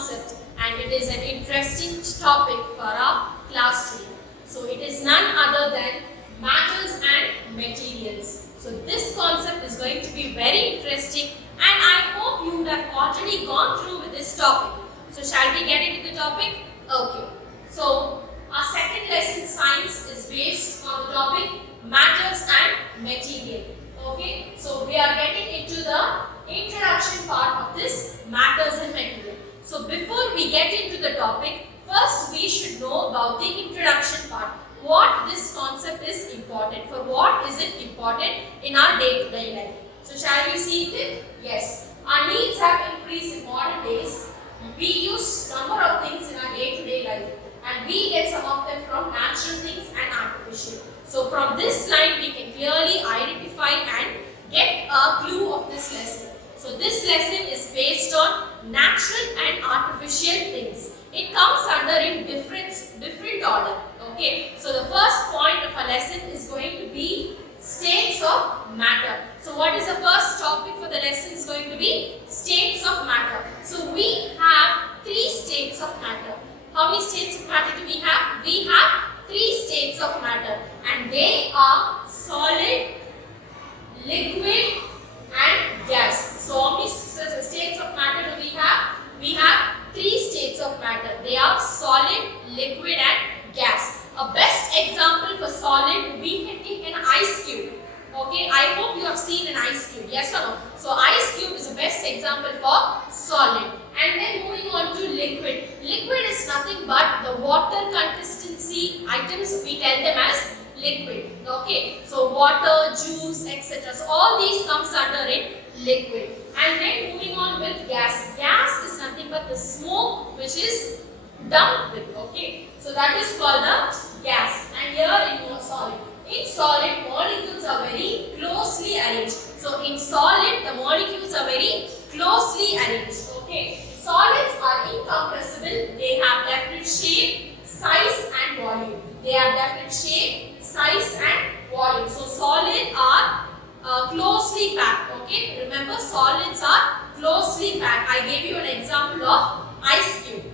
concept and it is an interesting topic for our class today. So it is none other than matters and materials. So this concept is going to be very interesting and I hope you would have already gone through with this topic. So shall we get into the topic? Okay. So our second lesson, science, is based on the topic matters and material. Okay. So we are getting into the introduction part of this matters and material. So before we get into the topic, first we should know about the introduction part. What this concept is important, for what is it important in our day-to-day life. So shall we see it? Yes. Our needs have increased in modern days. We use number of things in our day-to-day life and we get some of them from natural things and artificial. So from this line we can clearly identify and get a clue of this lesson. So this lesson is based on natural and artificial things. It comes under in different order. Okay. So the first point of our lesson is going to be states of matter. So what is the first topic for the lesson is going to be states of matter. So we have three states of matter. How many states of matter do we have? We have three states of matter and they are solid, liquid and gas. So how many states of matter do we have? We have three states of matter. They are solid, liquid and gas. A best example for solid, we can take an ice cube. Okay, I hope you have seen an ice cube. Yes or no? So ice cube is the best example for solid. And then moving on to liquid. Liquid is nothing but the water consistency items. We tell them as liquid. Okay, so water, juice, etc. So all these comes under in liquid. And then moving on with gas. Gas is nothing but the smoke which is dumped with. Okay, so that is called the gas. And here in solid. In solid, molecules are very closely arranged. So in solid, the molecules are very closely arranged. Okay, solids are incompressible. They have definite shape, size and volume. They have definite shape, size and volume. So solid are closely packed. Okay, remember solids are closely packed. I gave you an example of ice cube.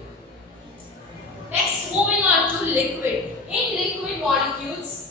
Next, moving on to liquid. In liquid, molecules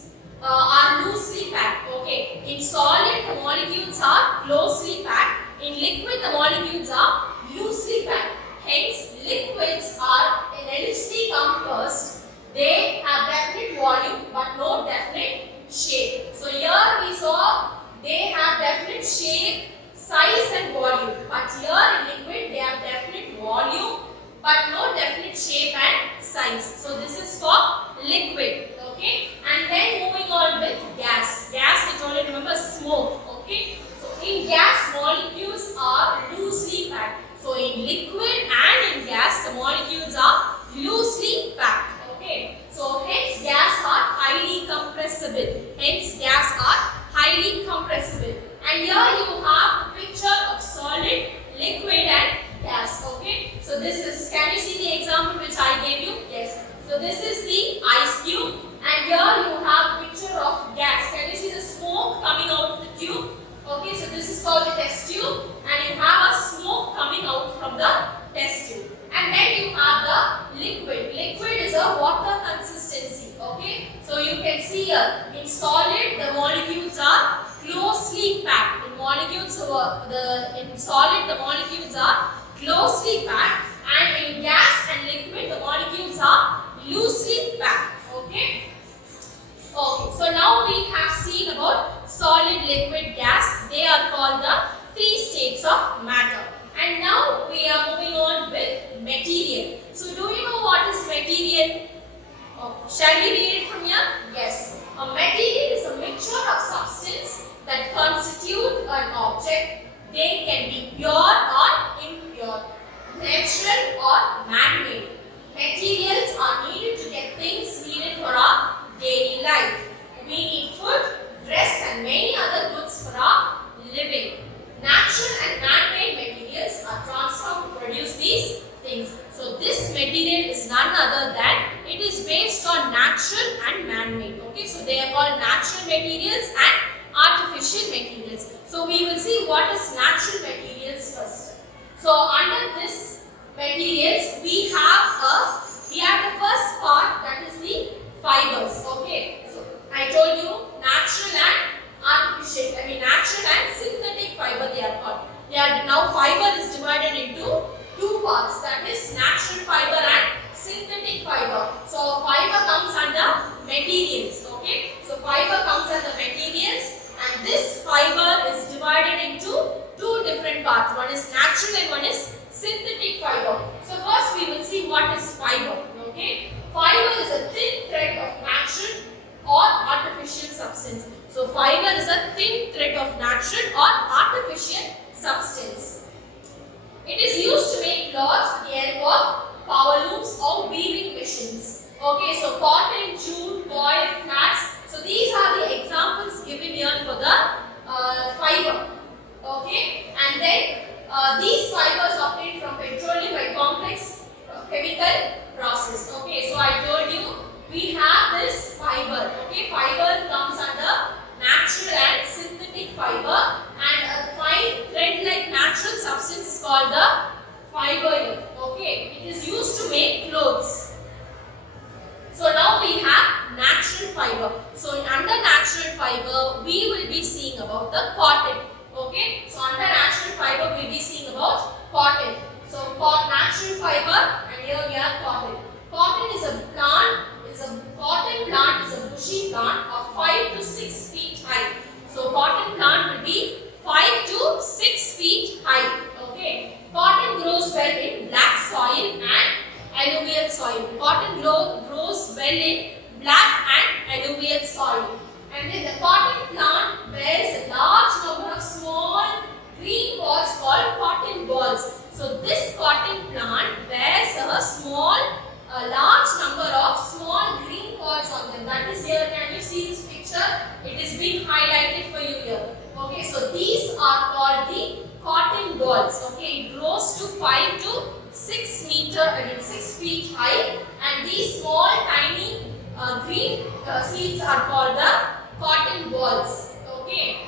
are loosely packed. Okay, in solid the molecules are closely packed. In liquid the molecules are loosely packed. Hence, liquids are intelligently compressed. They have definite volume but no definite shape. So here we saw they have definite shape, size and volume. But here in liquid they have definite volume but no definite shape and size. So this is for liquid. Okay, and then moving on with gas. Gas, I told you, remember smoke. Okay, so in gas molecules are loosely packed. So in liquid and in gas the molecules are loosely packed. Okay, so hence gas are highly compressible. Hence gas are highly compressible. And here you have a picture of solid, liquid and gas. Okay, so this is, can you see the example which I gave you? Yes. So this is the ice cube and here you have a picture of gas. Can you see the smoke coming out of the tube? Okay, so this is called the test tube and you have a smoke coming out from the test tube. And then you have the liquid. Liquid is a water consistency. Okay, so you can see here in solid the molecules are closely packed. In molecules, in solid the molecules are closely packed and in gas and liquid the molecules are loosely packed. Okay. Okay. So now we have seen about solid, liquid, gas. They are called the three states of matter. And now we are moving on with material. So do you know what is material? Okay. Shall we read it from here? Yes. A material is a mixture of substance that constitute an object. They can be pure or impure, natural or man-made. Materials are needed to get things needed for our daily life. We need food, dress and many other goods for our living. Natural and man-made materials are transformed to produce these things. So this material is none other than, it is based on natural and man-made. Okay, so they are called natural materials and artificial materials. So we will see what is natural materials first. So under this materials, we have the first part, that is the fibers. Okay, so I told you natural and artificial. Natural and synthetic fiber they are called. Now fiber is divided into two parts, that is natural fiber and synthetic fiber. So fiber comes under materials. Okay, so fiber comes under materials, and this fiber is divided into two different parts. One is natural and one is synthetic fiber. So first we will see what is fiber. Okay, fiber is a thin thread of natural or artificial substance. So fiber is a thin thread of natural or artificial substance. It is used to make cloths with the help of power looms or weaving machines. Okay, so cotton, jute, coil, flax. So these are the examples given here for the fiber. Okay, and then these fibers obtained from petroleum by complex chemical process. Okay, so I told you we have this fiber. Okay, fiber comes under natural and synthetic fiber, and a fine thread-like natural substance is called the fiber. Okay, it is used to make clothes. So now we have natural fiber. So under natural fiber, we will be seeing about the cotton. Okay, so under natural fiber, we will be seeing about cotton. So natural fiber, and here we have cotton. Cotton is a plant. Cotton plant is a bushy plant of 5 to 6 feet high. So cotton plant will be 5 to 6 feet high. Okay, cotton grows well in black soil and alluvial soil. Cotton grows well in black and alluvial soil. And then the cotton plant bears a large number of small green balls called cotton balls. So this cotton plant bears a large number of small green balls on them. That is here. Can you see this picture? It is being highlighted for you here. Okay, so these are called the cotton balls. Okay, it grows to 5 to 6 feet high, and these small tiny green seeds are called the cotton balls. Okay.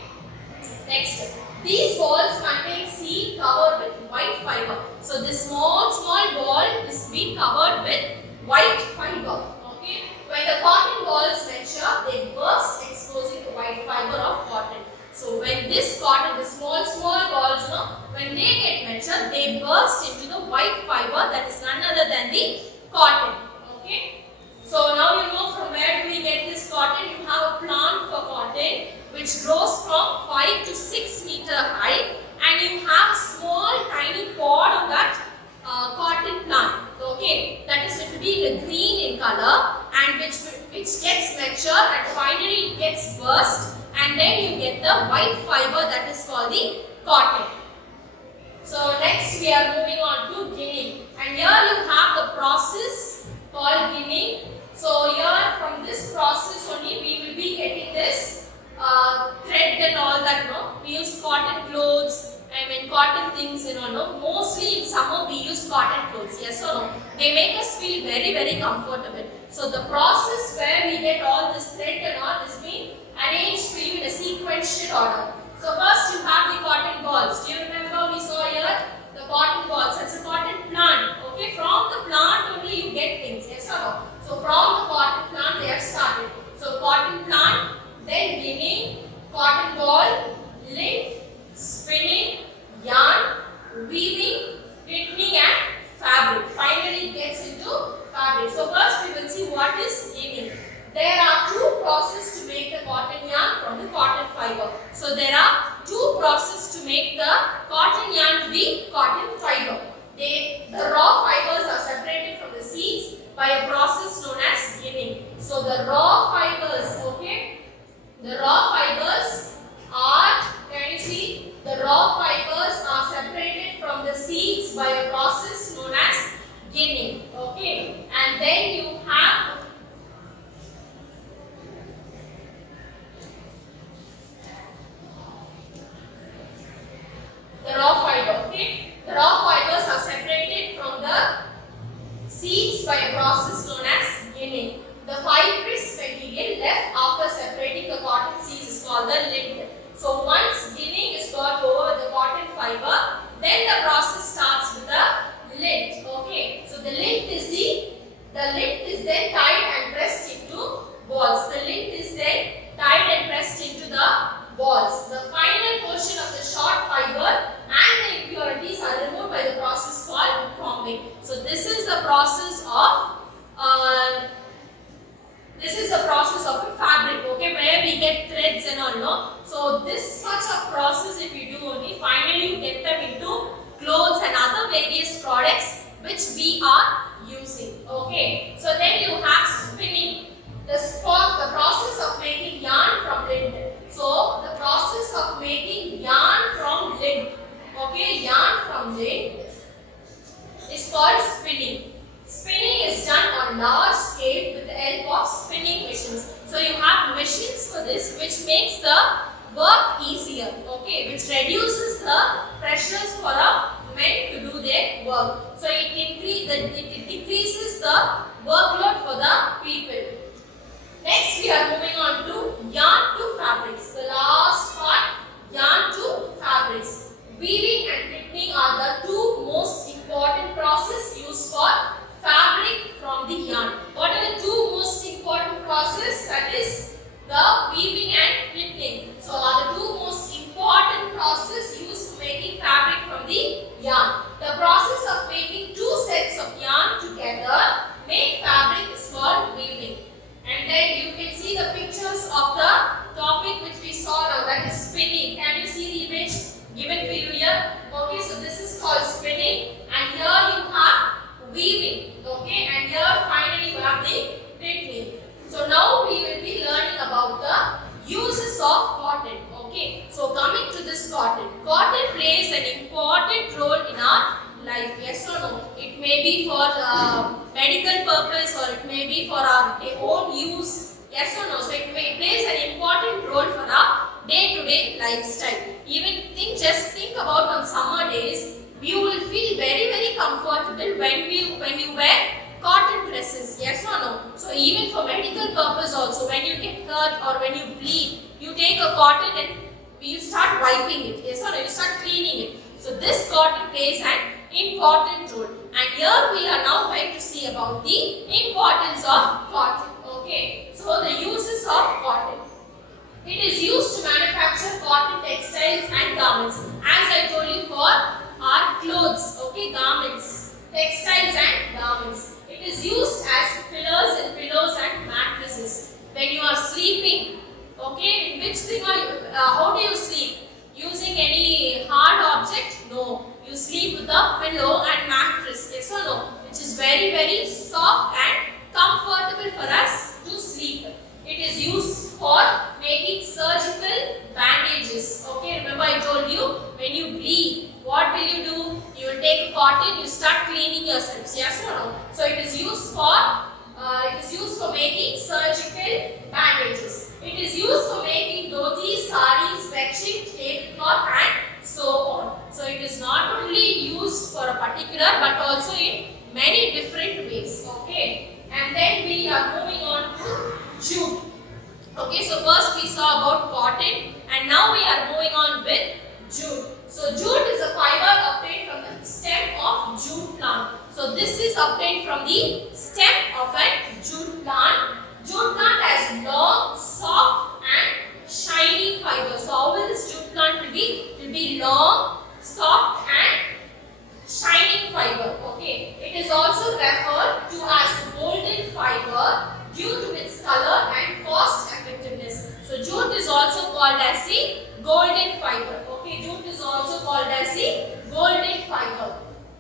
Next, these balls contain seed covered with white fiber. So this small ball is being covered with white fiber. Okay. When the cotton balls mature, they burst, exposing the white fiber of cotton. So when this cotton, the small balls, when they get mature, they burst into the white fiber, that is none other than the cotton. Okay. So now you know from where do we get this cotton. You have a plant for cotton which grows from 5 to 6 meter high, and you have a small tiny pod of that cotton plant. Okay, that is it will be green in color, and which gets mature, and finally it gets burst, and then you get the white fiber, that is called the cotton. So next we are moving on to ginning, and here you have the process called ginning. So here from this process only we will be getting this thread and all that. We use cotton clothes, cotton things, mostly in summer we use cotton clothes, yes or no? They make us feel very, very comfortable. So the process where we get all this thread and all is being arranged for you in a sequential order. So first you have the cotton balls. Do you remember we saw here the cotton balls? That's a cotton plant. Okay, from the plant only you get things, yes or no? So from the cotton plant they have started. So cotton plant, then ginning, cotton ball, lint, spinning, yarn, weaving, knitting and fabric. Finally it gets into fabric. So first we will see what is ginning. There are two processes to make the cotton yarn from the cotton fiber. So there are two processes to make the cotton yarn to be cotton fiber. The raw fibers are separated from the seeds by a process known as ginning. So the raw fibers, okay, the raw fibers are, can you see, the raw fibers are separated from the seeds by a process known as ginning. Okay, and then you have the raw fiber. Okay, the raw fibers are separated from the seeds by a process known as ginning. The fibrous material left after separating the cotton seeds is called the lint. So once ginning is got over the cotton fiber, then the process starts with the lint. Okay, so the lint is then tied and pressed into balls. The lint is then tied and pressed into the balls. The final portion of the short fiber and the impurities are removed by the process called combing. So this is the process of a fabric, okay, where we get threads and all, no? So this such a process if you do only, finally you get them into clothes and other various products which we are using, okay. So then you have spinning, the process of making yarn from lint. So the process of making yarn from lint, okay, yarn from lint is called spinning. Spinning is done on large scale with the help of spinning machines. So you have machines for this which makes the work easier, okay, which reduces the pressures for a men to do their work. So it decreases the workload for the people. Next we are moving on to yarn to fabrics. The last part, yarn to fabrics. Weaving and knitting are the two most important processes used for fabric from the yarn. What are the two most important processes? That is the weaving and knitting. So are the two most important processes used for making fabric from the yarn. The process of making two sets of yarn together make fabric is called weaving. And then you can see the pictures of the topic which we saw now, that is spinning. Can you see the image given for you here? Okay, so this is called spinning and here you have weaving, okay, and here finally you have the knitting. So now we will be learning about the uses of cotton, okay. So coming to this cotton plays an important role in our life, yes or no? It may be for medical purpose or it may be for our own use, yes or no? So it plays an important role for our day-to-day lifestyle. Just think about on summer days, you will feel very comfortable when you wear cotton dresses, yes or no? So even for medical purpose also, when you get hurt or when you bleed, you take a cotton and you start wiping it, yes or no? You start cleaning it. So this cotton plays an important role. And here we are now going to see about the importance of cotton, okay. So the uses of cotton. It is used to manufacture cotton textiles and garments. As I told you, for our clothes, okay, garments, textiles and garments. It is used as pillows and mattresses. When you are sleeping, okay, in which thing are you, how do you sleep? Using any hard object? No. You sleep with a pillow and mattress, yes or no? Which is very soft and comfortable for us to sleep. It is used for making surgical bandages. Okay, remember I told you, when you bleed, what will you do? You will take cotton, you start cleaning yourselves. Yes or no? So it is used for making surgical bandages. It is used for making dhotis, saris, bedsheet, tablecloth and so on. So it is not only used for a particular but also in many different ways. Okay, and then we are moving on to jute. Okay, so first we saw about cotton and now we are moving on with jute. So jute is a fiber obtained from the stem of jute plant. So this is obtained from the stem of a jute plant. Jute plant has long, soft and shiny fiber. So how will this jute plant will be? It will be long, soft and shining fiber. Okay, it is also referred to as golden fiber due to its color and cost effectiveness. So jute is also called as the golden fiber. Okay, jute is also called as the golden fiber.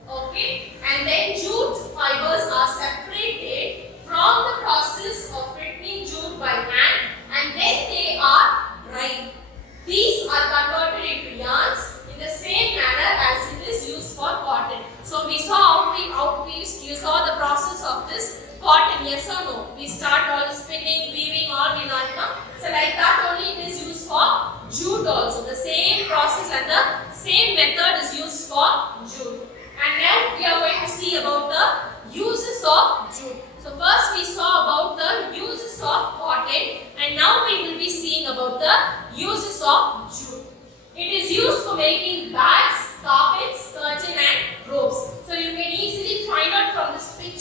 Okay, and then jute fibers are separated from the process of printing jute by hand and then they are dried. These are converted into yarns in the same manner as it is used for cotton. So we saw you saw the process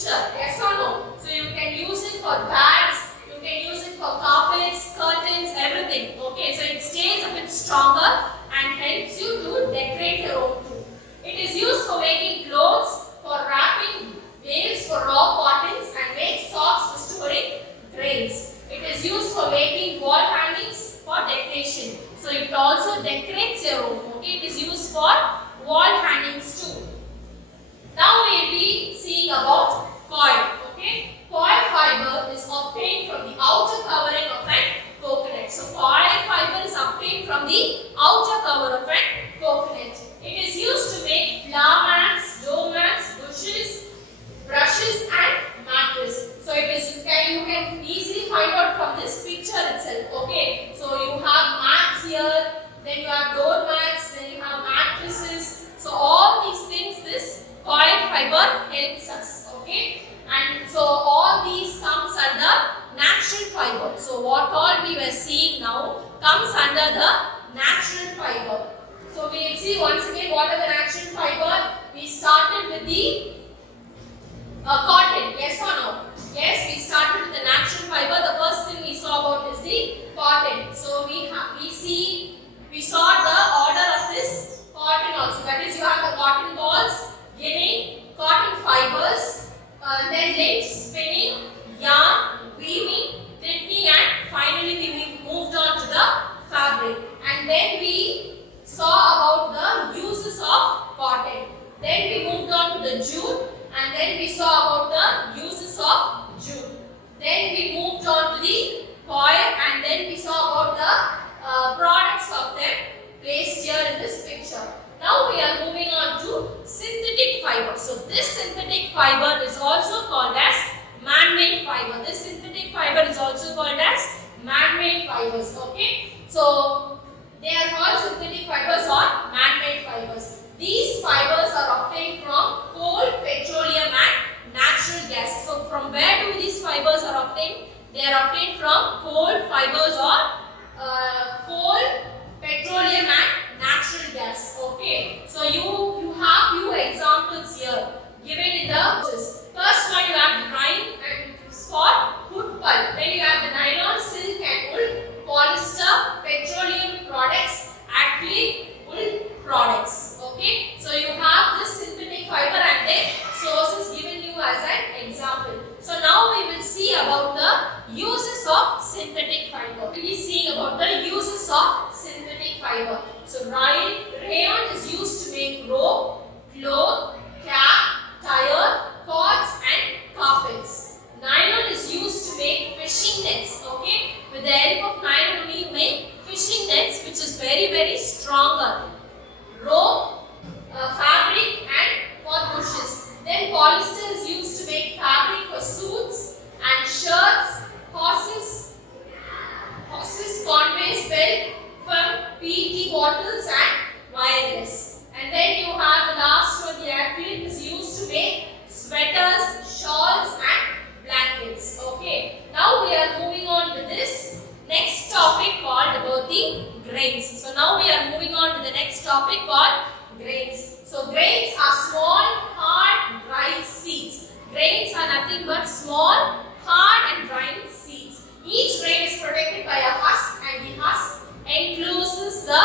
furniture, yes or no? So you can use it for bags, you can use it for carpets, curtains, everything. Okay, so it stays a bit stronger and helps you to decorate your own too. It is used for making clothes, for wrapping bales for raw cottons, and make socks for storing grains. It is used for making wall hangings for decoration. So it also decorates your room. Okay, it is used for wall hangings too. Now we will be seeing about coil. Okay, coil fiber is obtained from the outer covering of an coconut. So coil fiber is obtained from the outer cover of an coconut. It is used to make flower mats, door mats, bushes, brushes, and mattress. So it is you can easily find out from this picture itself. Okay, so you have mats here, then you have door mats, then you have mattresses. So all these things this coil fiber helps us. Okay, and so all these comes under natural fiber. So what all we were seeing now comes under the natural fiber. So we will see once again what are the natural fiber. We started with the cotton, yes or no? Yes, we started with the natural fiber. The first thing we saw about is the cotton. So we saw the order of this cotton also. That is, you have the cotton balls, ginning, cotton fibers, then lint, spinning, yarn, weaving, threading, and finally we moved on to the fabric. And then we saw about the uses of cotton. Then we moved on to the jute, and then we saw about the uses of jute. Then we moved on to the coil, and then we saw about the products of them placed here in this picture. Now we are moving on to synthetic fiber. So this synthetic fiber is also called as man-made fiber. This synthetic fiber is also called as man-made fibers. Okay, so they are called synthetic fibers or man-made fibers. These fibers are obtained from coal, petroleum, and natural gas. So from where do these fibers are obtained? They are obtained from coal fibers or coal, petroleum, and natural gas. Okay, so you have few examples here given in the first one. You have the drying and for wood pulp. Then you have the nylon, silk, and wool, polyester, petroleum products, acrylic, wool products. Okay, so you have this synthetic fiber and their sources given you as an example. So now we will see about the uses of synthetic fiber. We will be seeing about the uses of synthetic fiber. So rayon is used to make rope, cloth, cap, tire, cords, and carpets. Nylon is used to make fishing nets. Okay, with the help of nylon we make fishing nets, which is very stronger. Rope, fabric, and for bushes. Then polyester is used to make fabric for suits and shirts, horses, conveys belt, for PET bottles, and wireless. And then you have the last one, the acrylic is used to make sweaters, shawls, and blankets. Okay, now we are moving on to this next topic called about the grains. So now we are moving on to the next topic called grains. So grains are small, hard, dry seeds. Grains are nothing but small, hard, and dry seeds. Each grain is protected by a husk, and the husk encloses the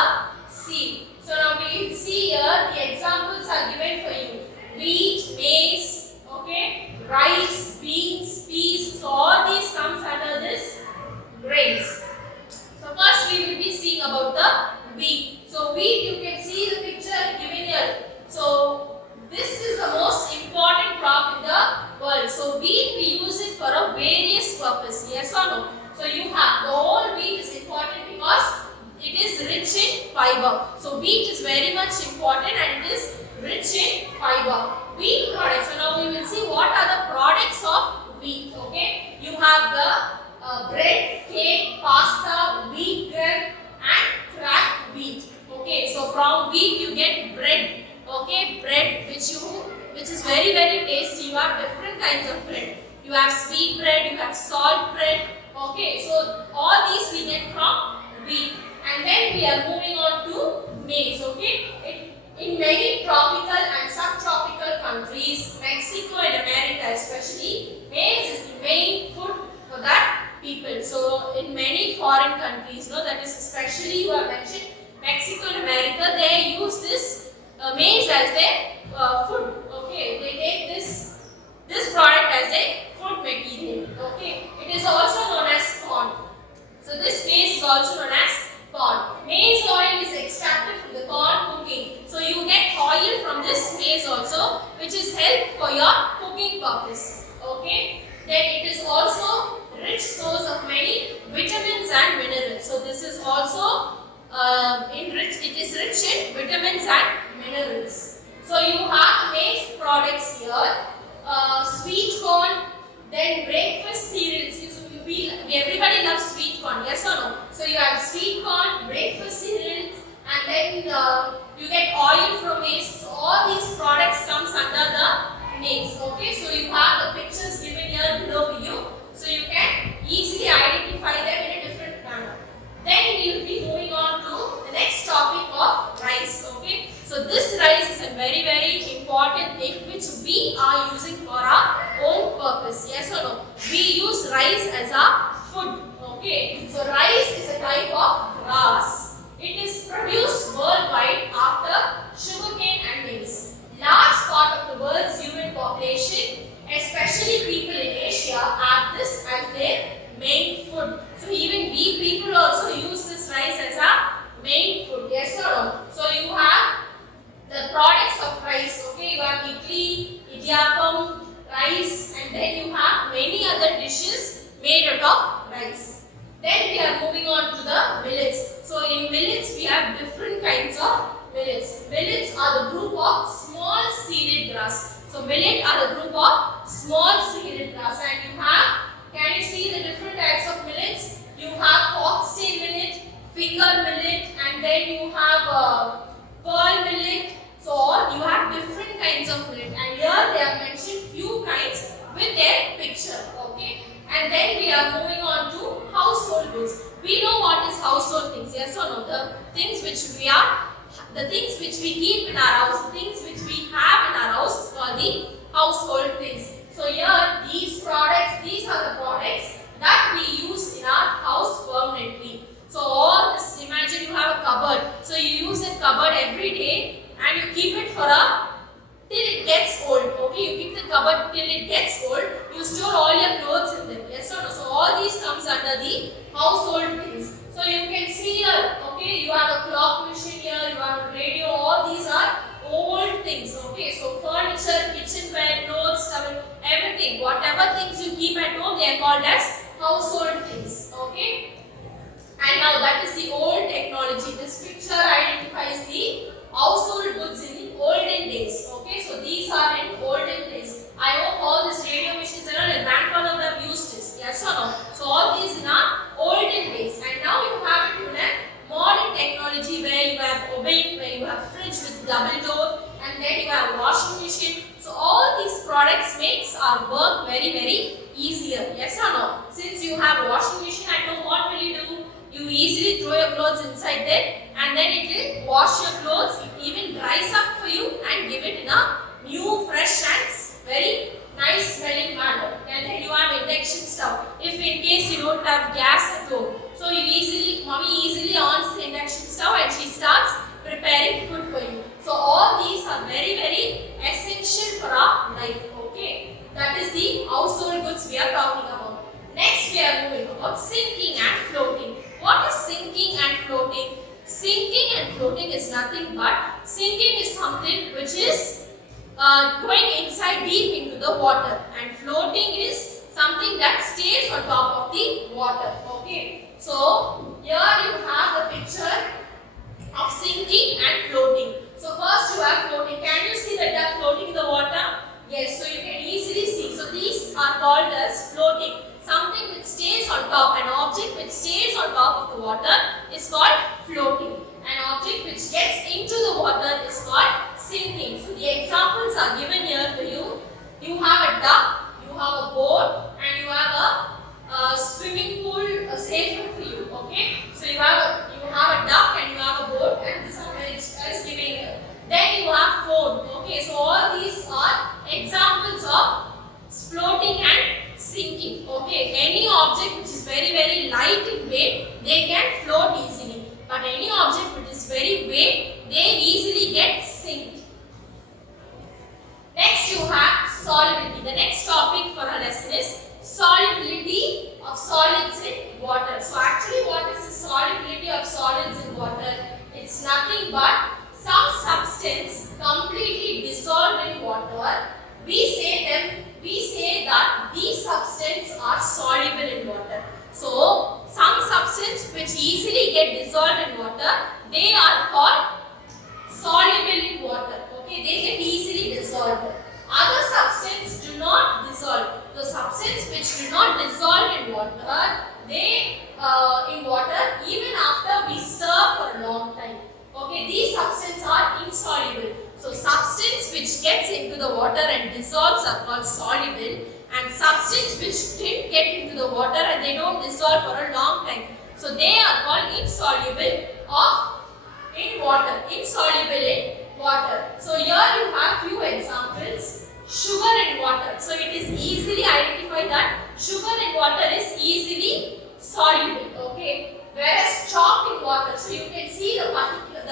seed. So now we will see here the examples are given for you. Wheat, maize, okay, rice, beans, peas. So all these comes under this grains. So first we will be seeing about the wheat. So wheat, you can see the picture given here. So this is the most important crop in the world. So wheat, we use it for a various purpose. Yes or no? So you have the whole wheat is important because it is rich in fiber. So wheat is very much important and it is rich in fiber. Wheat products. So now we will see what are the products of wheat. Okay, you have the bread, cake, pasta, wheat bread, and cracked wheat. Okay, so from wheat you get bread. Okay, bread which is very tasty. You have different kinds of bread. You have sweet bread, you have salt bread. Okay, so all these we get from wheat. And then we are moving on to maize. Okay, in many tropical and subtropical countries, Mexico and America especially maize is the main food for that people. So in many foreign countries, that is especially you have mentioned Mexico and America, they use this maize as their food. Okay, they take this product as a food material. Okay, it is also known as corn. So this maize is also known as corn. Maize oil is extracted from the corn cooking. So you get oil from this maize also, which is help for your cooking purpose. Okay. Then it is also rich source of many vitamins and minerals. So this is also it is rich in vitamins and minerals. So you have maize products here, sweet corn, then breakfast cereals. Everybody loves sweet corn, yes or no? So you have sweet corn, breakfast cereals, and then you get oil from maize. So all these products comes under the maize. Okay, so you have the pictures given here below for you, so you can easily identify them in a different manner. Then we will be moving on to the next topic of rice. Okay, so this rice is a very, very important thing which we are using for our own purpose. Yes or no? We use rice as our food. Okay, so rice is a type of grass. It is produced worldwide after sugarcane and maize. Large part of the world's human population, especially people in Asia, have this as their main food. So even we people also use this rice as our main food. Yes or no? So you have the products of rice. Okay, you have idli, idiyappam, rice, and then you have many other dishes made out of rice. Then we are moving on to the millets. So in millets we have different kinds of millets. Millets are the group of small seeded grass. So millet are the group of small seeded grass, and you have, can you see the different types of millets? You have foxtail millet, finger millet, and then you have pearl millet. So you have different kinds of millet, and here they have mentioned few kinds with their picture. Okay, and then we are moving on to household goods. We know what is household things, yes or no? The things which we keep in our house, the things which we have in our house is called the household things. So here these are the products that we use in our house permanently. So all this, imagine you have a cupboard. So you use a cupboard every day and you keep it for till it gets old. Okay, you keep the cupboard till it gets old. You store all your clothes in them. Yes or no? So all these comes under the household things. So you can see here, okay, you have a clock machine here, you have a radio. All these are old things. Okay, so furniture, kitchenware, clothes, towel, everything, whatever things you keep at home, they are called as household things. Okay, and now that is the old technology. This picture identifies the household goods in the olden days. Okay, so these are in olden days. I hope all these radio machines and all your grandfather would have used this. Yes or no? So all these in our olden days, and now you have it in a modern technology where you have oven, where you have fridge with double door, and then you have washing machine. So all these products makes our work very, very easier. Yes or no? Since you have a washing machine at home, what will you do? You easily throw your clothes inside there, and then it will wash your clothes. It even dries up for you and give it in a new, fresh and very nice smelling manner. And then you have induction stove. If in case you don't have gas at home, so mommy easily ons the induction stove and she starts preparing food for you. So all these are very, very essential for our life. Okay, that is the household goods we are talking about. Next we are moving about sinking and floating. What is sinking and floating? Sinking and floating is nothing but, sinking is something which is going inside deep into the water, and floating is something that stays on top of the water. Okay, so here you have the picture of sinking and floating. So first you have floating. Can you see the duck floating in the water? Yes, so you can easily see. So these are called as floating. Something which stays on top, an object which stays on top of the water is called floating. An object which gets into the water is called sinking. So the examples are given here for you. You have a duck, you have a boat, and you have a swimming pool safe for you. Okay, so you have a duck and you have a boat, and this is given here. Then you have phone. Okay, so all these are examples of these substances are soluble in water. So some substances which easily get dissolved in water, they are called soluble in water. Okay, they get easily dissolved. Other substances do not dissolve. The substances which do not dissolve in water, they in water even after we stir for a long time. Okay, these substances are insoluble. So substance which gets into the water and dissolves are called soluble, and substance which didn't get into the water and they don't dissolve for a long time, so they are called insoluble in water. Insoluble in water. So here you have few examples. Sugar in water. So it is easily identified that sugar in water is easily soluble. Okay. Whereas chalk in water, so you can see the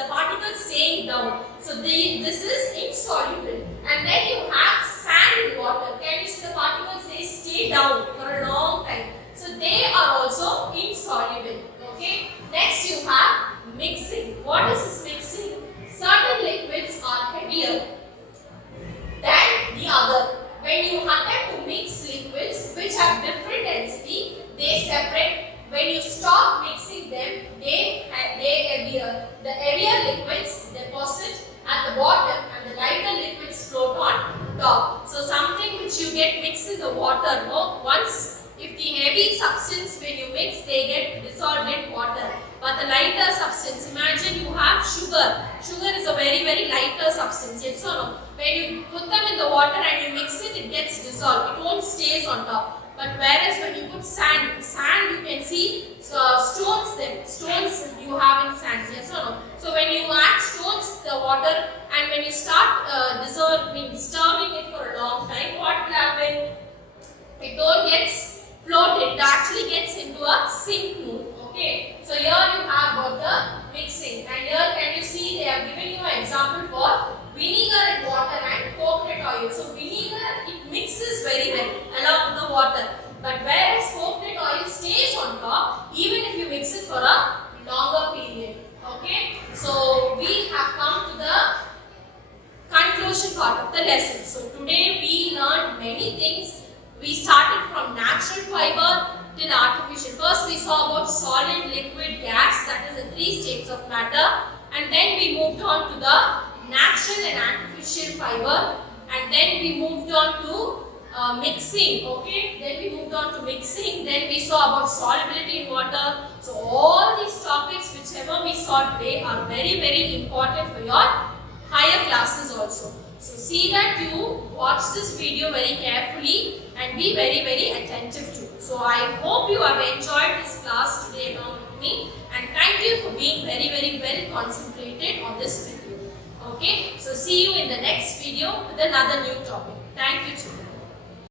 particles staying down. So this is insoluble. And then you have sand in water. Can you see the particles, they stay down for a long time. So they are also insoluble. Okay. Next you have mixing. What is this mixing? Certain liquids are heavier than the other. When you attempt to mix liquids which have different density, they separate. When you stop mixing them, they heavier. The heavier liquids deposit at the bottom and the lighter liquids float on top. So something which you get mixed in the water, no? Once if the heavy substance when you mix, they get dissolved in water. But the lighter substance, imagine you have sugar. Sugar is a very lighter substance. Yes or no? When you put them in the water and you mix it, it gets dissolved. It won't stays on top. But whereas when you put sand you can see stones there. Stones you have in sands. Yes or no? So when you add stones, the water, and when you start stirring it for a long time, what will happen? It don't gets floated. It actually gets into a sink mood. Okay. So here you have about the mixing, and here can you see they have given you an example for vinegar and water and coconut oil. So vinegar, it mixes very well along with the water, but whereas coconut oil stays on top even if you mix it for a longer period. Okay. So we have come to the conclusion part of the lesson. So today we learned many things. We started from natural fiber till artificial. First we saw about solid, liquid, gas, that is the three states of matter, and then we moved on to the natural and artificial fiber, and then we moved on to mixing. Okay, then we moved on to mixing, then we saw about solubility in water. So all these topics whichever we saw today are very important for your higher classes also. So see that you watch this video very carefully and be very attentive to. So I hope you have enjoyed this class today along with me, and thank you for being very well concentrated on this video. Okay, so see you in the next video with another new topic. Thank you children.